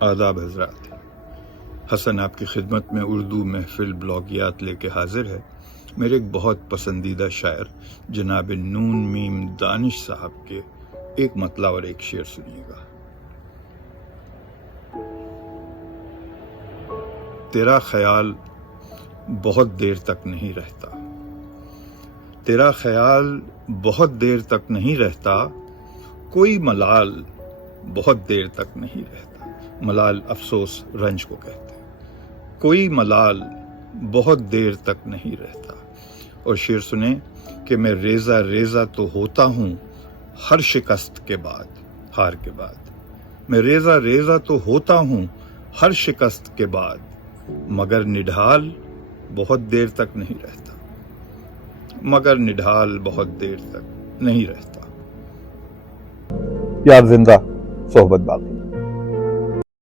آداب حضرات، حسن آپ کی خدمت میں اردو محفل بلاگیات لے کے حاضر ہے۔ میرے ایک بہت پسندیدہ شاعر جناب نون میم دانش صاحب کے ایک مطلع اور ایک شعر سنیے گا۔ تیرا خیال بہت دیر تک نہیں رہتا، تیرا خیال بہت دیر تک نہیں رہتا، کوئی ملال بہت دیر تک نہیں رہتا۔ ملال افسوس رنج کو کہتے ہیں۔ کوئی ملال بہت دیر تک نہیں رہتا۔ اور شعر سنیں کہ میں ریزہ ریزہ تو ہوتا ہوں ہر شکست کے بعد، ہار کے بعد۔ میں ریزہ ریزہ تو ہوتا ہوں ہر شکست کے بعد، مگر نڈھال بہت دیر تک نہیں رہتا، مگر نڈھال بہت دیر تک نہیں رہتا۔ یار زندہ صحبت باقی۔